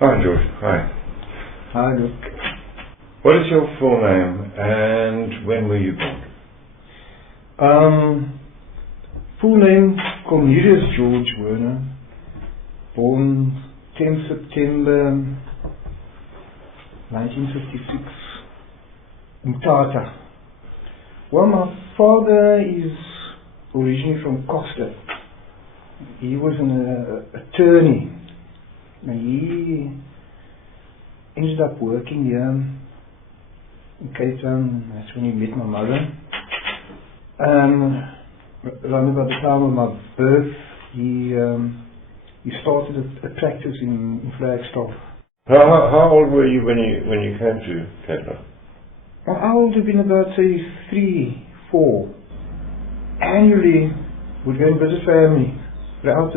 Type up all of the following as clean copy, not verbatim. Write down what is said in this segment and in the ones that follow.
Hi, George. Hi. Hi, Luke. What is your full name and when were you born? Full name Cornelius George Werner. Born 10 September 1956. Mtata. Well, my father is originally from Costa. He was an attorney. And he ended up working here in Cape Town. That's when he met my mother. Around about the time of my birth, he started a practice in Flagstaff. How old were you when you came to Cape Town? I would have been about, say, 3, 4. Annually, we'd go and visit family. Our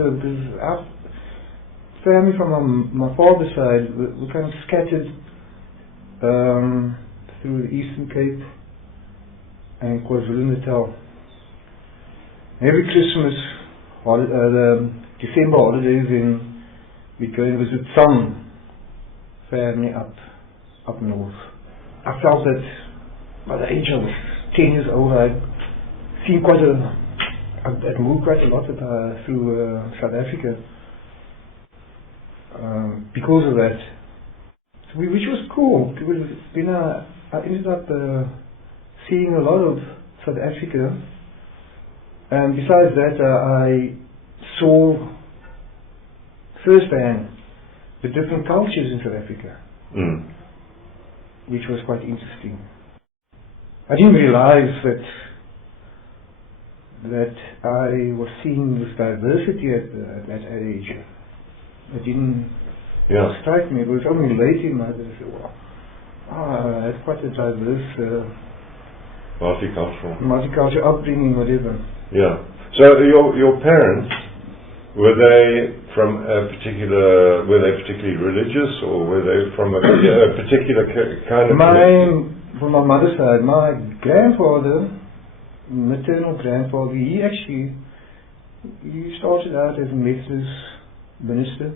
family from my father's side were kind of scattered through the Eastern Cape and KwaZulu-Natal. Every Christmas, the December holidays, we'd go and visit some family up north. I felt that by the age of 10 years old, I'd moved quite a lot through South Africa because of that, which was cool, because I ended up seeing a lot of South Africa, and besides that I saw firsthand the different cultures in South Africa, which was quite interesting. I didn't realize that I was seeing this diversity at that age. It didn't strike me. It was only later in my life that I said, wow, that's quite a diverse multicultural upbringing, whatever. Yeah. So your parents, were they particularly religious, or were they from a particular kind of from my mother's side, my grandfather, maternal grandfather, he started out as a Methodist minister,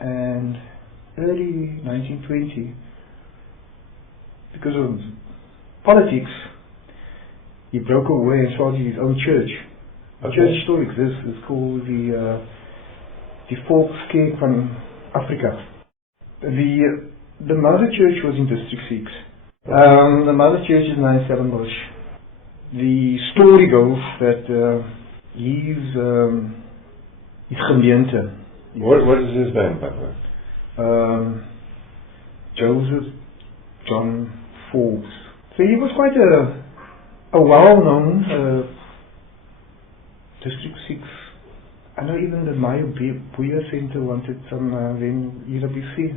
and early 1920, because of politics, he broke away and started his own church. The church still exists. It's called the Volkskerk van Afrika. The mother church was in District 6. The mother church is now in Stellenbosch. The story goes that his gemeente. What is his name, by the way? Joseph John Forbes. So he was quite a well-known District 6. I know even the Maya Buya Center wanted some EWC.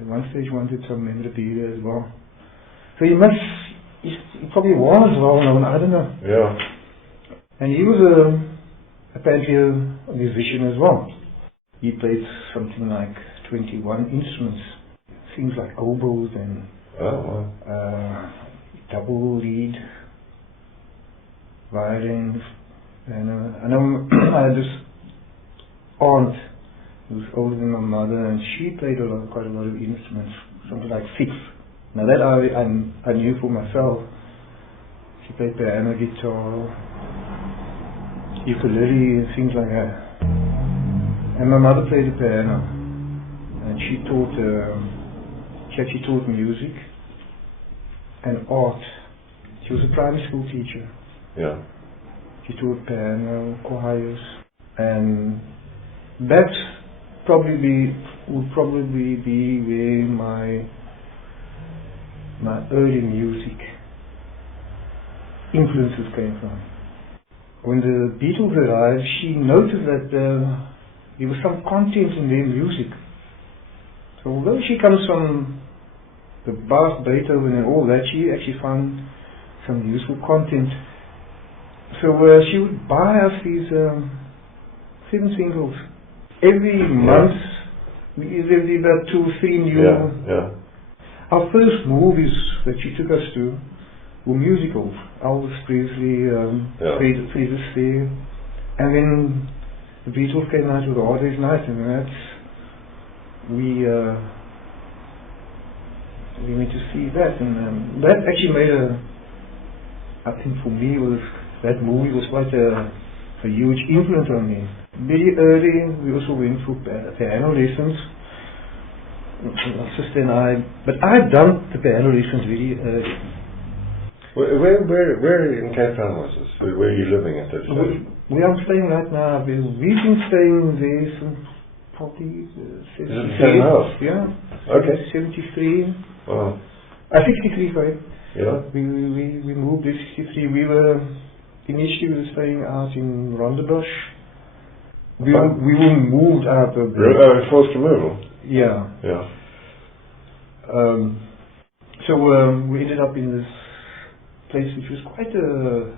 At one stage wanted some memorabilia as well. So he probably was well-known, I don't know. Yeah. And he was apparently a musician as well. He played something like 21 instruments. Things like oboes and double lead, violins. And I know I had this aunt who was older than my mother, and she played quite a lot of instruments, something like 6. Now that I knew for myself. She played piano, guitar, ukulele, things like that. And my mother played the piano, and she actually taught music and art. She was a primary school teacher. Yeah. She taught piano, choirs, and that would probably be where my early music influences came from. When the Beatles arrived, she noticed that there was some content in their music. So although she comes from the Bach, Beethoven and all that, she actually found some useful content. So she would buy us these 7 singles. Every month, there'd be about 2 or 3 new. Yeah. Our first movies that she took us to were musicals. Elvis Presley, Fred Astaire, and then the Beatles came out with Hard Day's Night, and we went to see that, and that actually made I think for me that movie was quite a huge influence on me. Very early, we also went for piano lessons. My sister and I, but I had done the piano lessons very early. Where in Cape Town was this? Where are you living at that time? We are staying right now. We've been staying there since probably 73. Is it the same house? Yeah. Okay. 73. Wow. 63, sorry. Yeah. We moved to 63. We were initially staying out in Rondebosch. We were moved out of the forced removal. Yeah. Yeah. So we ended up in this place which was quite the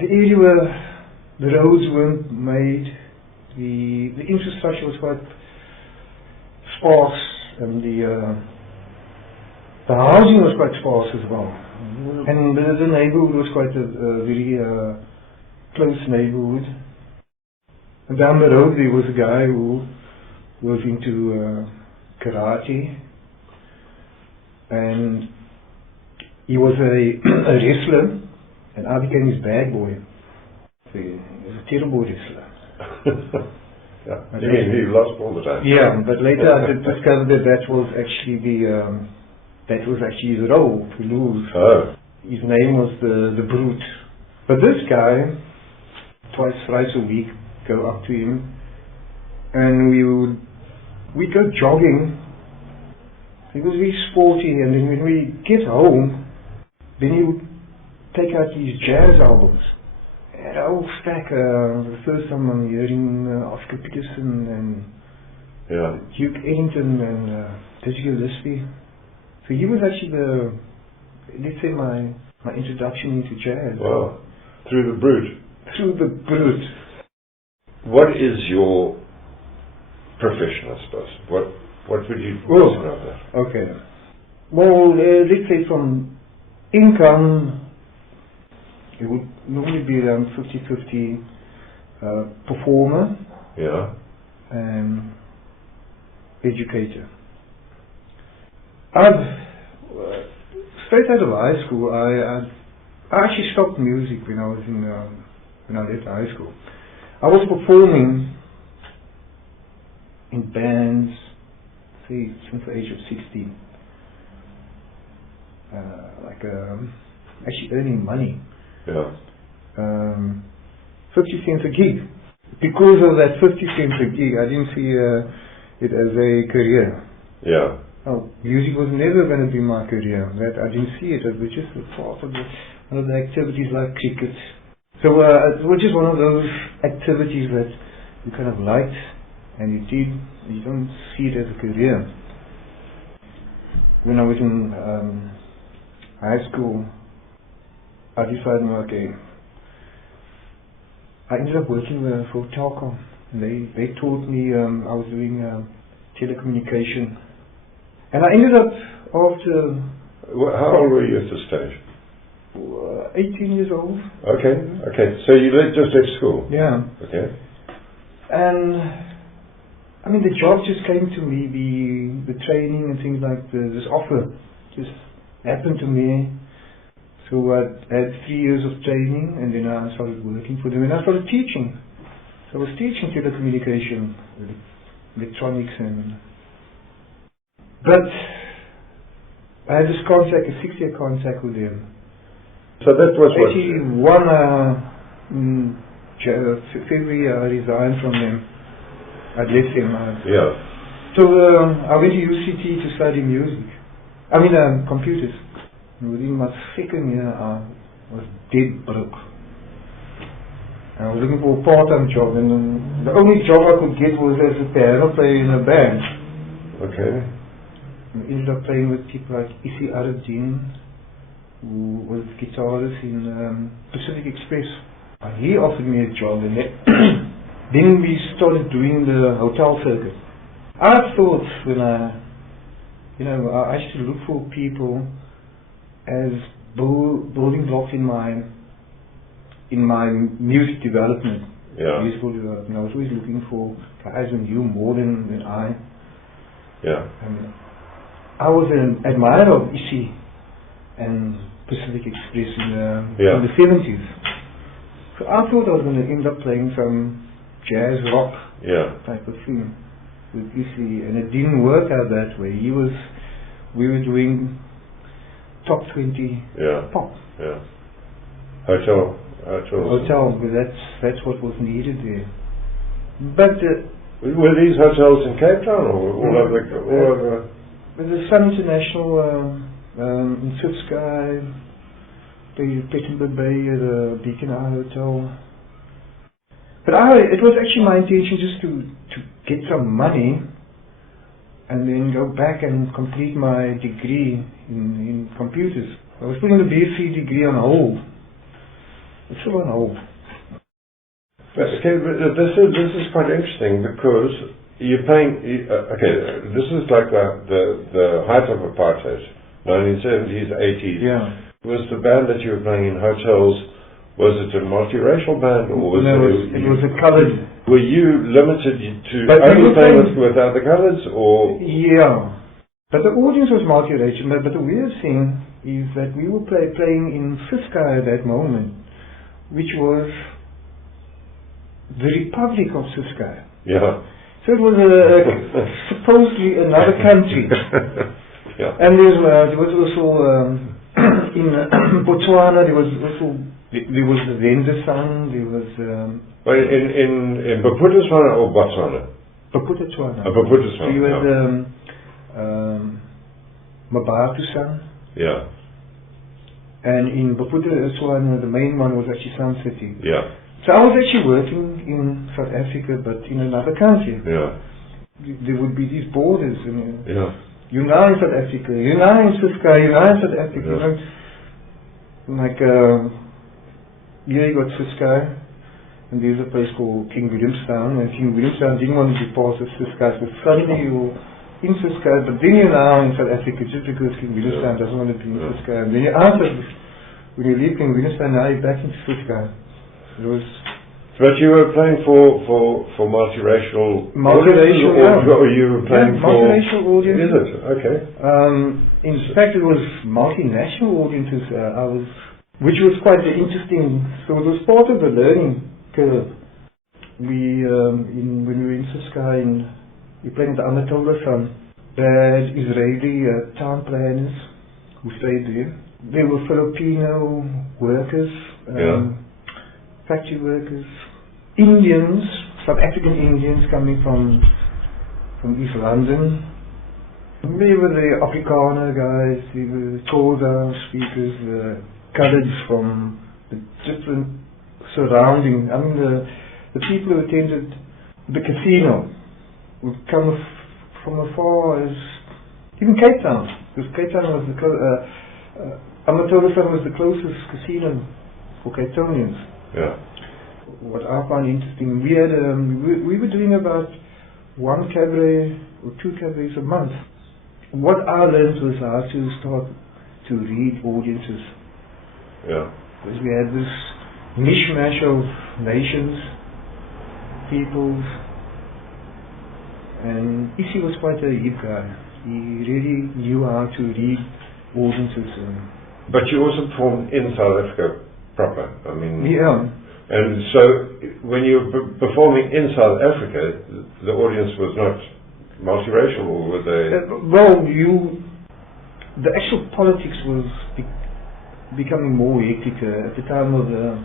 area where the roads weren't made, the infrastructure was quite sparse, and the housing was quite sparse as well. And the neighborhood was quite a very close neighborhood. And down the road there was a guy who was into karate, and he was a wrestler, and I became his bad boy. So he was a terrible wrestler. Yeah. You mean he lost all the time? Yeah, but later I did discover that was actually his role to lose. Oh. His name was the Brute. But this guy, thrice a week, go up to him, and we'd go jogging. He was very sporty, and then when we get home, then he would take out these jazz albums. And a whole stack. The first time I'm hearing Oscar Peterson and Duke Ellington and Dizzy Gillespie. So he was actually let's say my introduction into jazz. Wow. Through the Brute. Through the Brute. What is your profession, I suppose? What would you know about that? Okay. Well, let's say from income, it would normally be around 50-50 performer and educator. Straight out of high school, I actually stopped music when I left high school. I was performing in bands, say, since the age of 16. Actually earning money. Yeah. 50 cents a gig. Because of that 50 cents a gig, I didn't see it as a career. Yeah. Oh, music was never going to be my career. That I didn't see it as just a part of one of the activities like cricket. So it was just one of those activities that you kind of liked, and you don't see it as a career. When I was in high school, I decided, okay, I ended up working for Telkom. They taught me, I was doing telecommunication. And I ended up after... How old were you at this stage? 18 years old. Okay. So you just left school? Yeah. Okay. And I mean, the job just came to me, the training and things like this offer just happened to me. So I had 3 years of training, and then I started working for them, and I started teaching. So I was teaching telecommunication, electronics, but I had this contract, a 6-year contract with them. So that was actually February I resigned from them. I'd left them. So I went to UCT to study music. Computers. And within my second year, I was dead broke. I was looking for a part-time job, and the only job I could get was as a piano player in a band. Okay. I ended up playing with people like Issy Aradin, who was a guitarist in Pacific Express. He offered me a job, and then we started doing the hotel circuit. I thought when I used to look for people as building blocks in my music development. Yeah. Musical development. I was always looking for guys who knew more than I. Yeah. And I was an admirer of Issy and Pacific Express in the 70s. So I thought I was going to end up playing some jazz rock type of thing with Issy, and it didn't work out that way. We were doing top 20 pop. Yeah. Hotel, but that's what was needed there. But were these hotels in Cape Town or all over? The Sun International in Swiftskye, the Pettenberg Bay, the Beacon Isle Hotel. But it was actually my intention just to get some money and then go back and complete my degree in computers. I was putting the BSc degree on hold. It's still on hold. Okay, but this is quite interesting because you're playing. This is like the height of apartheid, 1970s, 80s. Yeah. Was the band that you were playing in hotels? Was it a multiracial band, or was it was a coloured? Were you limited to only playing with other colours, or? Yeah, but the audience was multiracial. But the weird thing is that we were playing in Swiftskye at that moment, which was the Republic of Swiftskye. Yeah. So it was supposedly another country. Yeah. And there was also in Botswana there was the Wendersang, there was in Bophuthatswana or Botswana? Bophuthatswana. Bophuthatswana. So you had Mabatu-san. Yeah. And in Bophuthatswana the main one was actually Sun City. Yeah. So I was actually working in South Africa, but in another country. Yeah. There would be these borders. Yeah. You're now in South Africa, you're now in Swiftskye, you're now in South Africa. Yeah. Like, here you got Swiftskye, and there's a place called King Williamstown, and King Williamstown didn't want to be part of Swiftskye, so suddenly you're in Swiftskye, but then you're now in South Africa just because King Williamstown doesn't want to be in Swiftskye. And then you're out of, when you leave King Williamstown, now you're back in Swiftskye. It was. But you were playing for multiracial audience, or you were playing for multiracial audiences. Is it? Okay. In fact, it was multinational audiences. Which was quite interesting. So it was part of the learning curve. When we were in Swiftskye, we played at the Anatola Sun. There had Israeli town planners who stayed there. There were Filipino workers. Factory workers, Indians, South African Indians coming from East London. There were the Afrikaner guys, there were Xhosa speakers, the colours from the different surrounding. I mean, the people who attended the casino would come from as far as even Cape Town, because Cape Town was Amatola Sun was the closest casino for Cape Townians. Yeah. What I found interesting, we had we were doing about one cabaret or two cabarets a month. What I learned was how to start to read audiences. Yeah. Because we had this mishmash of nations, peoples, and Issy was quite a hip guy. He really knew how to read audiences. But you also performed in South Africa proper. I mean. Yeah. And so, when you were performing in South Africa, the audience was not multiracial, or were they? The actual politics was becoming more hectic at the time of the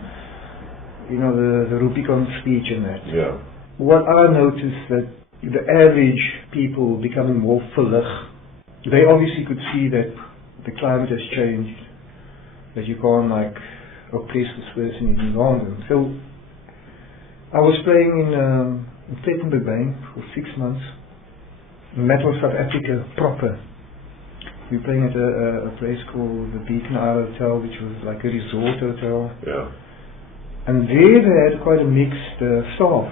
Rubicon speech and that. Yeah. What I noticed that the average people becoming more vlug, they obviously could see that the climate has changed, that you can't oppress this person in London. So I was playing in Pettenberg Bay for 6 months. And that was South Africa proper. We were playing at a place called the Beacon Isle Hotel, which was like a resort hotel. Yeah. And there they had quite a mixed staff.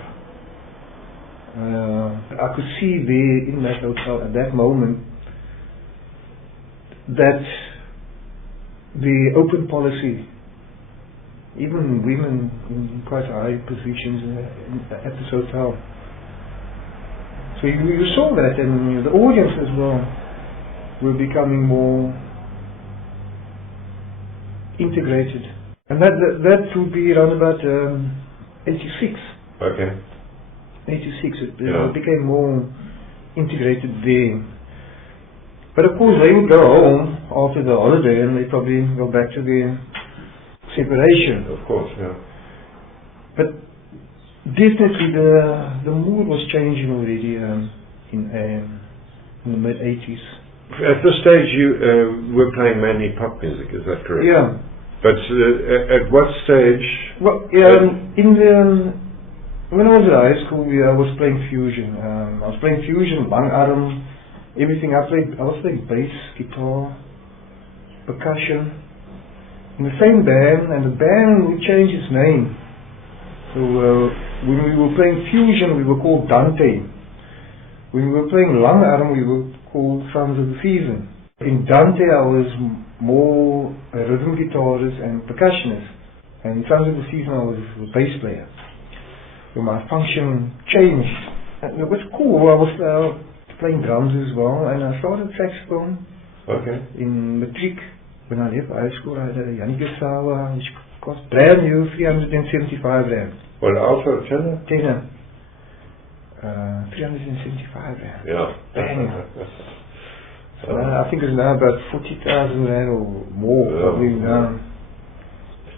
I could see there in that hotel at that moment that the open policy even women in quite high positions at this hotel. So you saw that, and the audience as well were becoming more integrated. And that would be around about 86. Okay. 86, it became more integrated there. But of course they would go home after the holiday and they probably go back to their separation. Of course, yeah. But definitely the mood was changing already in the mid-80s. At this stage you were playing mainly pop music, is that correct? Yeah. But at what stage? Well, when I was at high school, I was playing fusion. I was playing fusion, langarm, everything. I was playing bass, guitar, percussion, in the same band, and the band would change its name. So when we were playing fusion, we were called Dante. When we were playing langarm, we were called Sons of the Season. In Dante, I was more a rhythm guitarist and percussionist, and in Sons of the Season, I was a bass player. So my function changed, and it was cool. I was playing drums as well, and I started saxophone. Okay. In matric. When I left high school, I had a Yannick Sawa, which cost brand new, 375 rand. Well, also tenor? Tenor. 375 rand. Yeah. Bang. So I think it's now about 40,000 rand or more, probably now.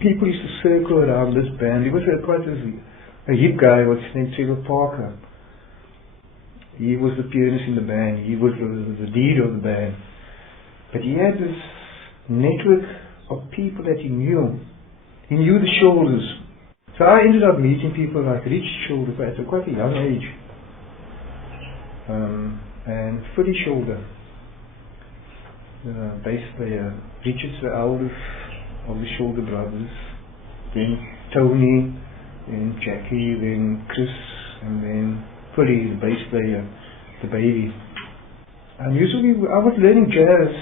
People used to circle around this band. He was quite a hip guy, what's his name, Trevor Parker. He was the pianist in the band. He was the leader of the band. But he had this network of people that he knew. He knew the shoulders. So I ended up meeting people like Richard Shoulder at quite a young age. And Freddie Shoulder, the bass player. Richard's the eldest of the Shoulder brothers. Then Tony, then Jackie, then Chris, and then Freddie, the bass player, the baby. And usually I was learning jazz,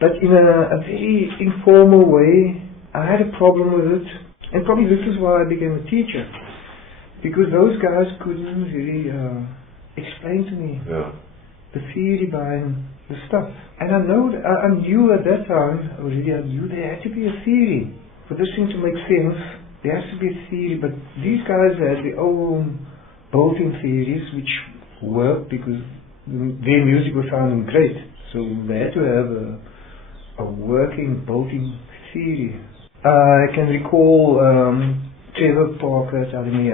but in a very informal way. I had a problem with it, and probably this is why I became a teacher, because those guys couldn't really explain to me the theory behind the stuff. And I knew at that time already, I knew there had to be a theory. For this thing to make sense, there has to be a theory, but these guys had their own built-in theories which worked because their music was sounding great. So they had to have a working built-in theory. I can recall Trevor Parker telling me,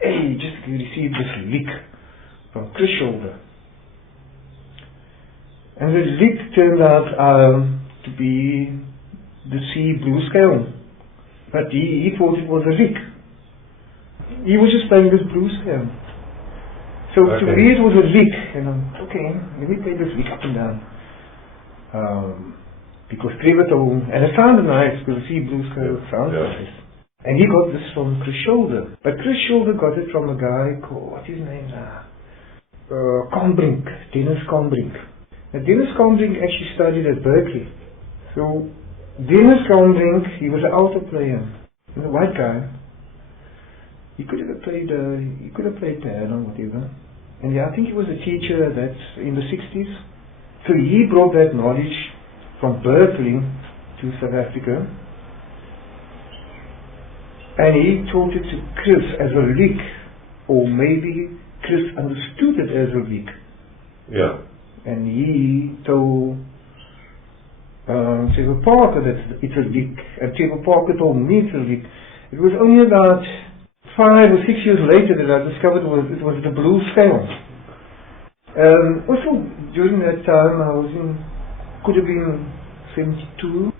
hey, just received this lick from Chris Shoulder. And the lick turned out to be the C blues scale. But he thought it was a lick. He was just playing this blues scale. So to me it was a lick, and okay, let me play this lick up and down. Because Trevor told him, and it sounded nice, because the C blues scale sounds nice. And he got this from Chris Shoulder. But Chris Shoulder got it from a guy called, what's his name now? Combrink, Dennis Combrink. Now Dennis Combrink actually studied at Berkeley. So Dennis Combrink, he was an alto player. He was a white guy. He could have played piano or whatever. And I think he was a teacher in the 60s. So he brought that knowledge from Berkeley to South Africa. And he taught it to Chris as a lick. Or maybe Chris understood it as a lick. Yeah. And he told Trevor Parker that it's a lick. And Trevor Parker told me it's a lick. It was only about 5 or 6 years later that I discovered it was the blues scale. Also during that time could have been 72,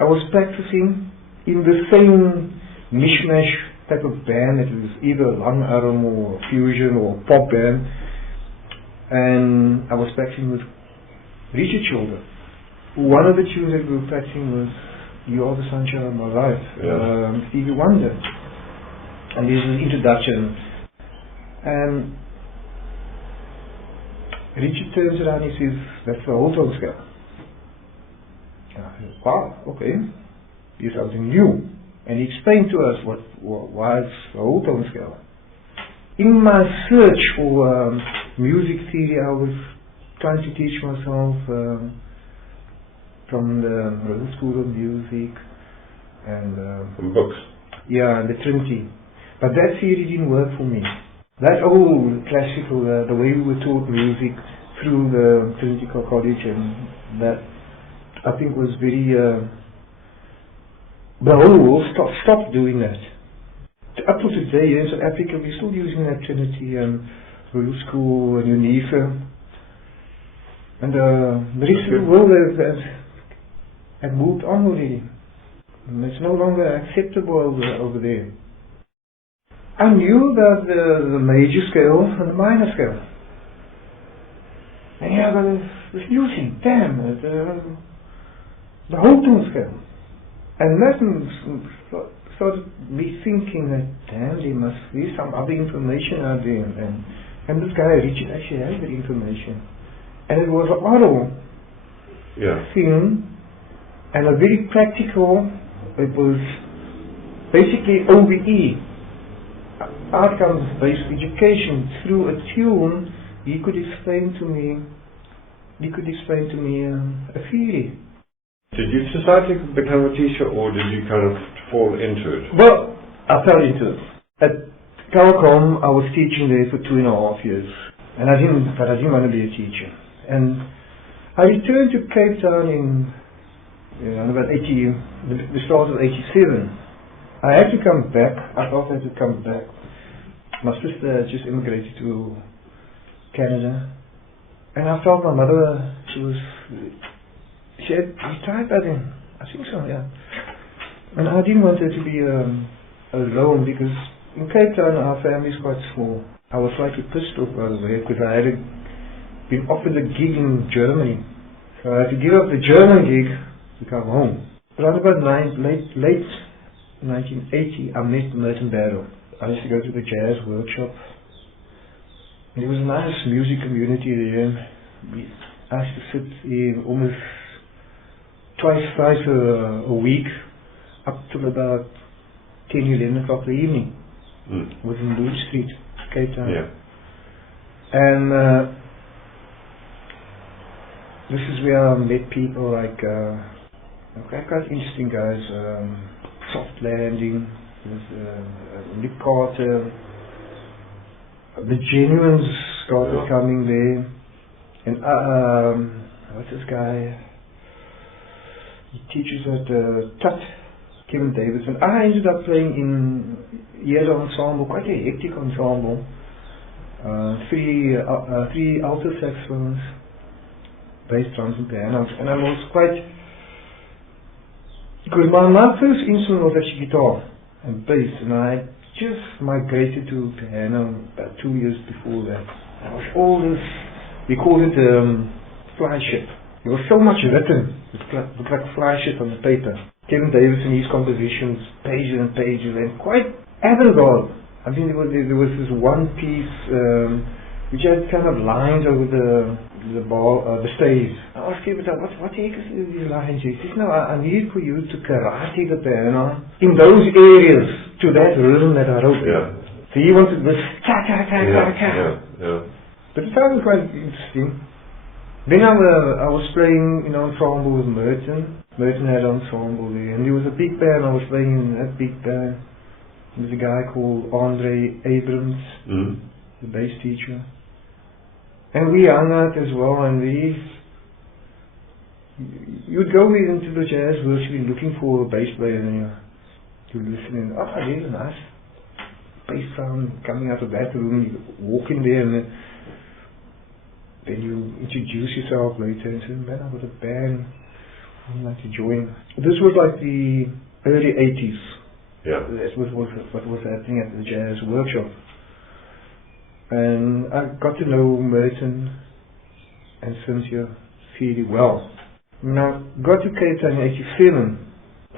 I was practicing in the same mishmash type of band. It was either langarm or fusion or pop band, and I was practicing with Richard Shoulder. One of the tunes that we were practicing was You Are the Sunshine of My Life, Stevie Wonder. And this is an introduction. And Richard turns around and he says, that's the whole tone scale. And I said, wow, okay. Here's something new. And he explained to us why it's a whole tone scale. In my search for music theory, I was trying to teach myself from the Royal School of Music and From books. yeah, the Trinity. But that theory didn't work for me. That old classical, the way we were taught music through the Trinity College, and that I think was very. The whole world stopped doing that. Up to today, in South Africa, we're still using that Trinity and Royal School and UNIFA. And the rest of the world have moved on already. And it's no longer acceptable over there. I knew about the major scale and the minor scale. And yeah, but it's using, damn, the whole tone scale. And that started me thinking that, damn, there must be some other information out there. And this guy, Richard, actually has the information. And it was an oral thing, and a very practical, it was basically OBE, outcomes-based education. Through a tune, he could explain to me a theory. Did you decide to become a teacher, or did you kind of fall into it? Well, I fell into it. At Calcom, I was teaching there for 2.5 years, and I didn't want to be a teacher. And I returned to Cape Town in about the start of 87. I had to come back. I thought I had to come back. My sister had just immigrated to Canada, and I felt my mother. She had retired by then. I think so, yeah. And I didn't want her to be alone, because in Cape Town our family is quite small. I was slightly pissed off, by the way, because I had been offered a gig in Germany. So I had to give up the German gig to come home. Around about late 1980, I met Merton Barrow. I used to go to the jazz workshop. And there was a nice music community there. I used to sit in almost thrice a week, up till about 10, 11 o'clock in the evening, within Louis Street, Cape Town. Yeah. And this is where I met people like quite interesting guys. Soft Landing, Nick Carter. The Genuines started coming there, and what's this guy? He teaches at TUT, Kevin Davidson. I ended up playing in the ensemble, quite a hectic ensemble. Three alto saxophones, bass, drums and pianos. And I was quite... Because my first instrument was actually guitar and bass, and I just migrated to piano about 2 years before that. I was all this, we called it fly ship. There was so much written, it looked like fly shit on the paper. Kevin Davidson, his compositions, pages and pages, and quite avant-garde. I mean, there was this one piece which had kind of lines over the stage. I asked him, what the heck is these lines? He says, no, I need for you to karate the piano in those areas to that rhythm that I wrote. Yeah. So he wanted this ka-ka-ka-ka-ka. Yeah. But it sounded quite interesting. Then I was playing in ensemble with Merton. Merton had ensemble there, and there was a big band. I was playing in that big band. There was a guy called Andre Abrams, the bass teacher. And we hung out as well, and you'd go into the jazz workshop looking for a bass player, and you'd listen and, there's a nice bass sound coming out of that room. You walk in there, and then you introduce yourself later and say, man, I've got a band, I'd like to join. This was like the early 80s. Yeah. That was what was happening at the jazz workshop. And I got to know Merton and Cynthia fairly well. When I got to Cape Town in 87,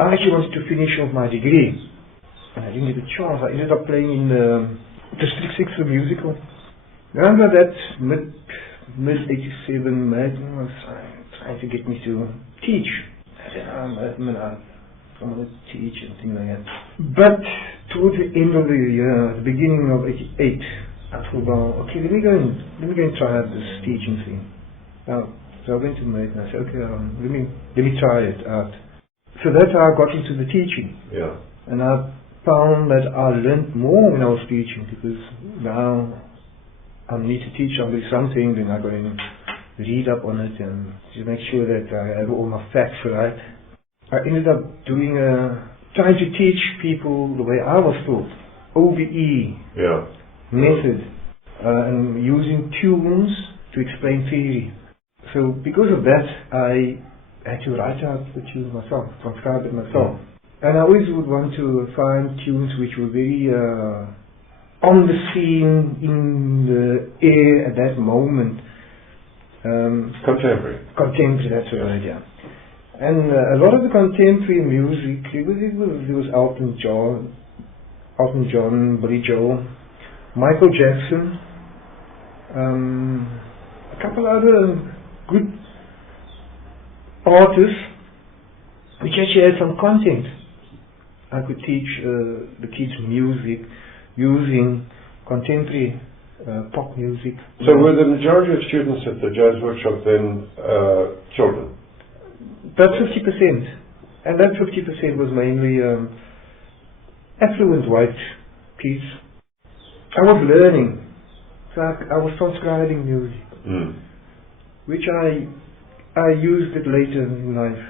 I actually wanted to finish off my degree. And I didn't get a chance. I ended up playing in the District 6 the musical. Remember that mid-87, Merton was trying to get me to teach. I said, someone to teach and things like that. But towards the end of the year, the beginning of '88, I thought, well, okay, let me go and try out this teaching thing. So I went to mate and I said, okay, let me try it out. So that's how I got into the teaching. Yeah. And I found that I learned more when I was teaching, because now I need to teach something, then I go and read up on it and to make sure that I have all my facts right. I ended up trying to teach people the way I was taught, OBE method, and using tunes to explain theory. So because of that, I had to write out the tunes myself, transcribe it myself. And I always would want to find tunes which were very on the scene, in the air at that moment. Contemporary, that's the word, yeah. And a lot of the contemporary music, there was Elton John, Billy Joel, Michael Jackson, a couple other good artists which actually had some content. I could teach the kids music using contemporary pop music. So were the majority of students at the jazz workshop then children? That's 50%. And that 50% was mainly affluent white kids. I was learning. So I was transcribing music, which I used it later in life.